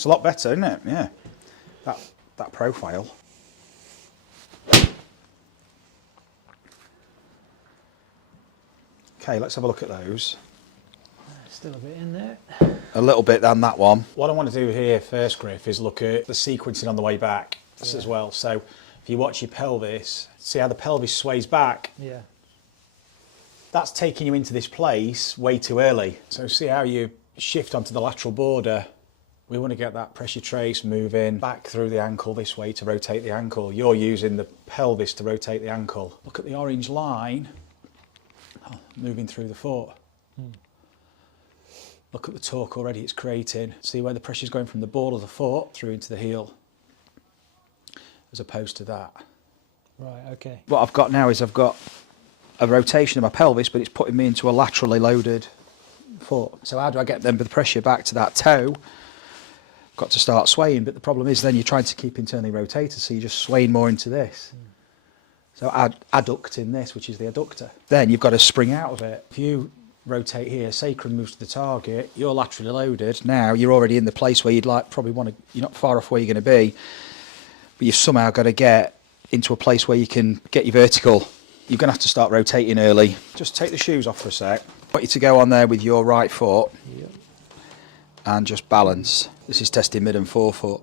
It's a lot better, isn't it? Yeah. That profile. Okay, let's have a look at those. Still a bit in there. A little bit than that one. What I want to do here first, Griff, is look at the sequencing on the way back as well. So if you watch your pelvis, see how the pelvis sways back? Yeah. That's taking you into this place way too early. So see how you shift onto the lateral border. We want to get that pressure trace moving back through the ankle this way to rotate the ankle. You're using the pelvis to rotate the ankle. Look at the orange line moving through the foot. Look at the torque already it's creating. See where the pressure's going from the ball of the foot through into the heel, as opposed to that. Right, okay. What I've got now is I've got a rotation of my pelvis, but it's putting me into a laterally loaded foot. So how do I get then the pressure back to that toe? Got to start swaying, but the problem is then you're trying to keep internally rotated, so you're just swaying more into this. So adducting this, which is the adductor. Then you've got to spring out of it. If you rotate here, sacrum moves to the target, you're laterally loaded. Now you're already in the place where you'd probably want to, you're not far off where you're going to be, but you've somehow got to get into a place where you can get your vertical. You're going to have to start rotating early. Just take the shoes off for a sec. I want you to go on there with your right foot and just balance. This is testing mid and forefoot.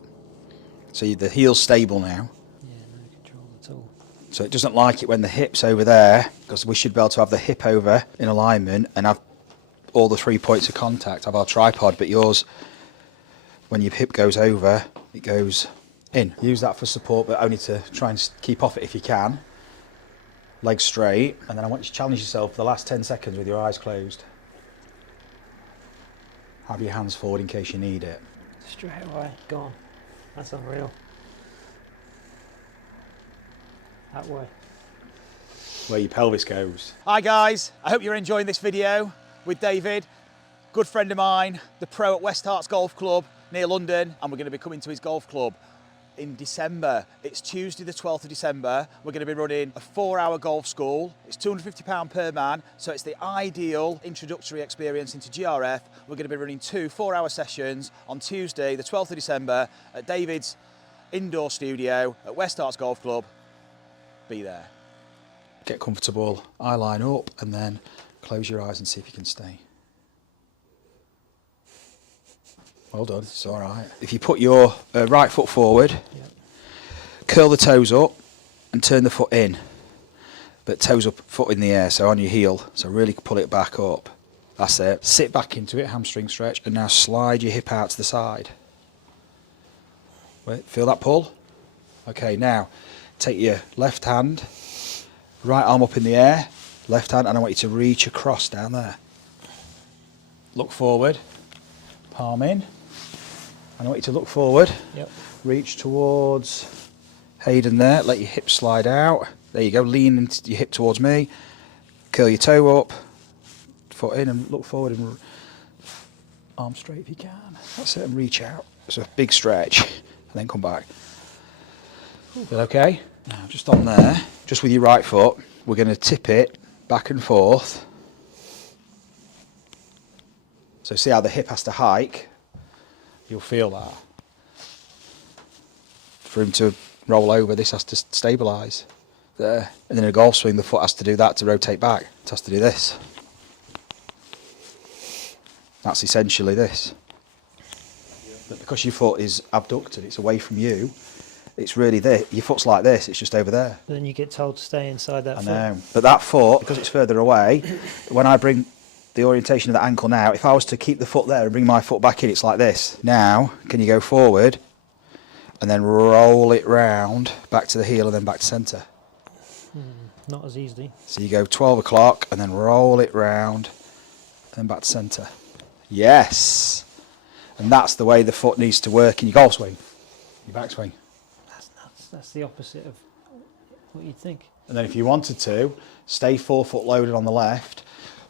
So the heel's stable now. Yeah, no control at all. So it doesn't like it when the hip's over there, because we should be able to have the hip over in alignment and have all the 3 points of contact, have our tripod, but yours, when your hip goes over, it goes in. Use that for support, but only to try and keep off it if you can. Legs straight, and then I want you to challenge yourself for the last 10 seconds with your eyes closed. Have your hands forward in case you need it. Straight away, go on. That's unreal. That way. Where your pelvis goes. Hi guys, I hope you're enjoying this video with David, good friend of mine, the pro at West Harts Golf Club near London, and we're going to be coming to his golf club in December. It's Tuesday the 12th of December. We're going to be running a 4-hour golf school. It's £250 per man, so it's the ideal introductory experience into GRF. We're going to be running 2 4-hour sessions on Tuesday the 12th of December at David's indoor studio at West Harts Golf Club. Be there. Get comfortable, eye line up, and then close your eyes and see if you can stay. Well done, it's all right. If you put your right foot forward, curl the toes up and turn the foot in, but toes up, foot in the air, so on your heel, so really pull it back up. That's it. Sit back into it, hamstring stretch, and now slide your hip out to the side. Wait, feel that pull? Okay, now take your left hand, right arm up in the air, left hand, and I want you to reach across down there. Look forward, palm in. And I want you to look forward, reach towards Hayden there, let your hip slide out. There you go, lean into your hip towards me, curl your toe up, foot in and look forward and arm straight if you can. That's it, and reach out. It's a big stretch, and then come back. Feel okay? Now just on there, just with your right foot, we're going to tip it back and forth. So see how the hip has to hike? You'll feel that. For him to roll over, this has to stabilise. There. And then in a golf swing, the foot has to do that to rotate back. It has to do this. That's essentially this. But because your foot is abducted, it's away from you, it's really this. Your foot's like this, it's just over there. Then you get told to stay inside that foot. I know. But that foot, because it's further away, when I bring the orientation of the ankle now, if I was to keep the foot there and bring my foot back in, it's like this. Now, can you go forward and then roll it round back to the heel and then back to centre? Not as easily. So you go 12 o'clock and then roll it round and then back to centre. Yes! And that's the way the foot needs to work in your golf swing, your backswing. That's nuts. That's the opposite of what you'd think. And then if you wanted to, stay 4 foot loaded on the left,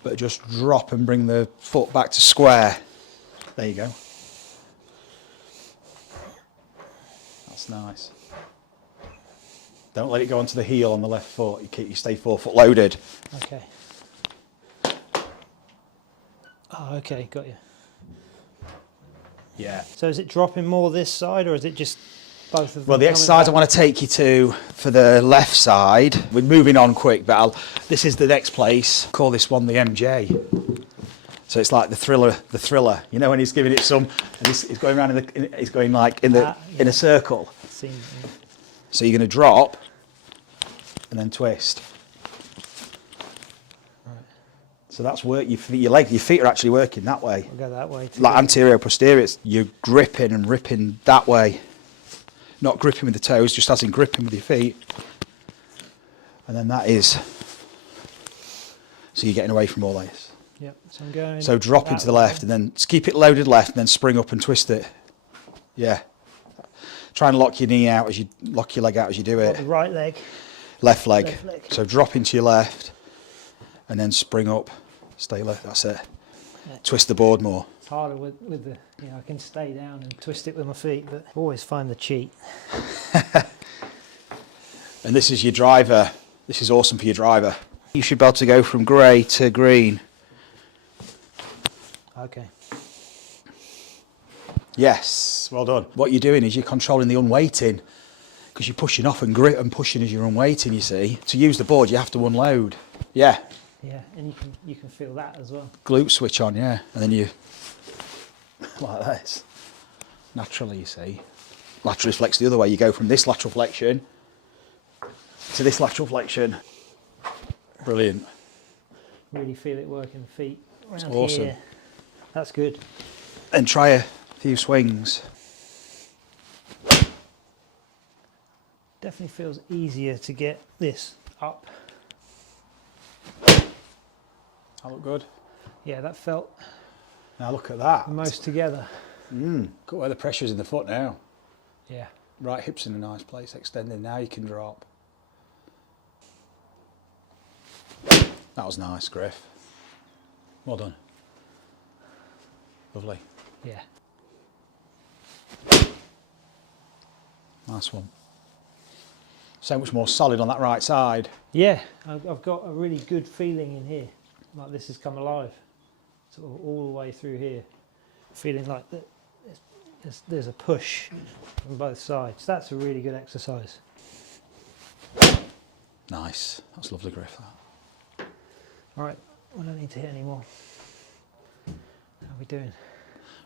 but just drop and bring the foot back to square. There you go. That's nice. Don't let it go onto the heel on the left foot. You stay 4 foot loaded. Okay. Oh, okay, got you. Yeah. So is it dropping more this side, or is it just both of them? Well, the coming exercise I back? want to take you to for the left side, we're moving on quick, but this is the next place. Call this one the MJ. So it's like the thriller. You know when he's giving it some, and he's going around he's going like in Yeah. a circle. Seen, yeah. So you're going to drop and then twist. Right. So that's work. Your feet are actually working that way. We'll go that way. Like anterior, posterior, you're gripping and ripping that way. Not gripping with the toes, just as in gripping with your feet. And then that is, so you're getting away from all this. Yep, so I'm going. So drop into the left and then just keep it loaded left and then spring up and twist it. Yeah. Try and lock your knee out as you, lock your leg out as you do it. The right leg. Left leg. Left leg. So drop into your left and then spring up, stay left, that's it. Yeah. Twist the board more. It's harder with the, you know, I can stay down and twist it with my feet, but always find the cheat. And this is your driver. This is awesome for your driver. You should be able to go from grey to green. Okay. Yes, well done. What you're doing is you're controlling the unweighting because you're pushing off and grip and pushing as you're unweighting, you see. To use the board, you have to unload. Yeah. Yeah, and you can feel that as well. Glute switch on, yeah. And then you, like this. Naturally, you see. Laterally flex the other way. You go from this lateral flexion to this lateral flexion. Brilliant. Really feel it working the feet around awesome. here. That's good. And try a few swings. Definitely feels easier to get this up. That look good. Yeah, that felt Now look at that. the most together. Look where the pressure is in the foot now. Yeah. Right hip's in a nice place, extending. Now you can drop. That was nice, Griff. Well done. Lovely. Yeah. Nice one. So much more solid on that right side. Yeah, I've got a really good feeling in here. Like this has come alive. Sort of all the way through here. Feeling like there's a push from both sides. That's a really good exercise. Nice. That's lovely, Griff. That. All right, we don't need to hit any more. How are we doing?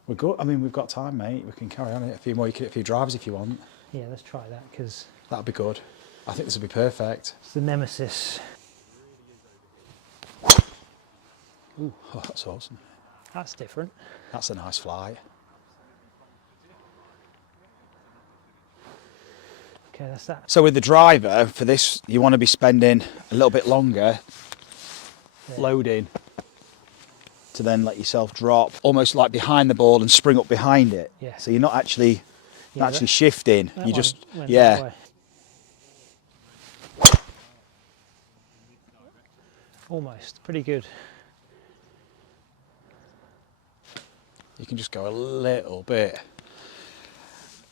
We're good. I mean, we've got time, mate. We can carry on it a few more. You can hit a few drivers if you want. Yeah, let's try that because That'd be good. I think this will be perfect. it's the nemesis. Ooh, oh, that's awesome. That's different. That's a nice fly. Okay, that's that. So with the driver, for this, you want to be spending a little bit longer There. loading to then let yourself drop, almost like behind the ball and spring up behind it. Yeah. So you're not actually, Yeah, not actually shifting. That You one just, went that yeah. way. Almost. Pretty good. You can just go a little bit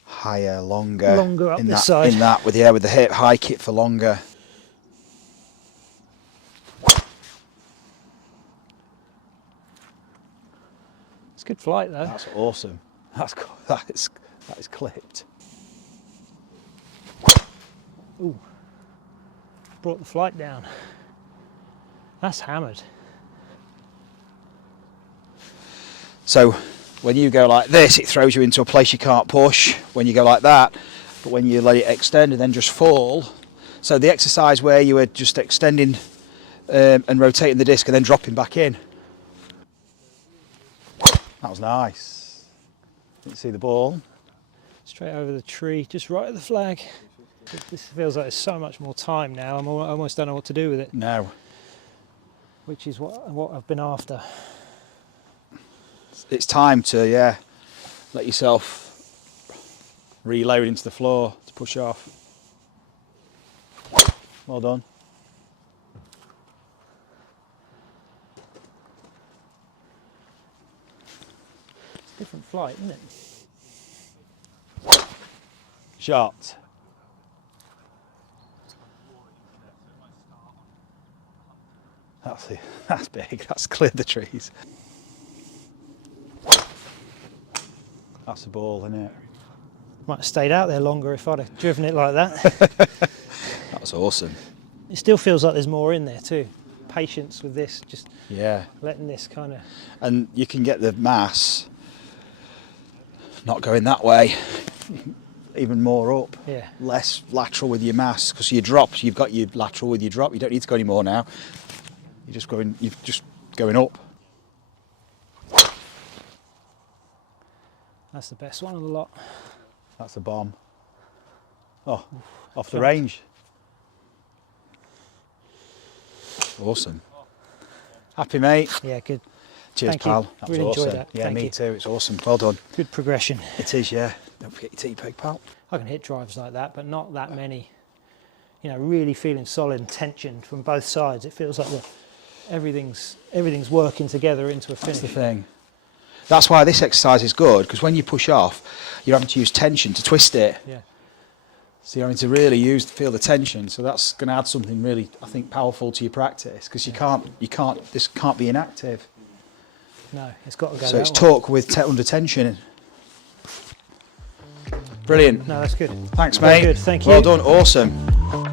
higher, longer. Longer up in this that, side. In that, with the hip, hike it for longer. It's good flight though. That's awesome. That is clipped. Ooh. Brought the flight down. That's hammered. So when you go like this, it throws you into a place you can't push when you go like that. But when you let it extend and then just fall, so the exercise where you were just extending and rotating the disc and then dropping back in. That was nice. Didn't see the ball. Straight over the tree, just right at the flag. This feels like there's so much more time now. I almost don't know what to do with it, No. which is what I've been after. It's time to, yeah, let yourself reload into the floor to push off. Well done. It's a different flight, isn't it? Shot. That's big. That's cleared the trees. That's a ball, isn't it? Might have stayed out there longer if I'd have driven it like that. That was awesome. It still feels like there's more in there too. Patience with this, just Yeah. letting this kind of... And you can get the mass not going that way, even more up. Yeah. Less lateral with your mass, because your drops, you've got your lateral with your drop. You don't need to go any more now. You're just going up. That's the best one of the lot. That's a bomb. Oh, off the range. Awesome. Happy, mate? Yeah, good. Cheers, Thank you. pal. That was Really enjoyed awesome. that. Yeah, Thank me you. too. It's awesome. Well done. Good progression. It is, yeah. Don't forget your T-peg, pal. I can hit drives like that, but not that many. You know, really feeling solid and tension from both sides. It feels like everything's working together into a finish. That's the thing. That's why this exercise is good, because when you push off, you're having to use tension to twist it. Yeah. So you're having to really feel the tension. So that's going to add something really, I think, powerful to your practice, because this can't be inactive. No, it's got to go. So that it's way. torque with under tension. Brilliant. No, that's good. Thanks, Very mate. good, thank Well you. done. Awesome.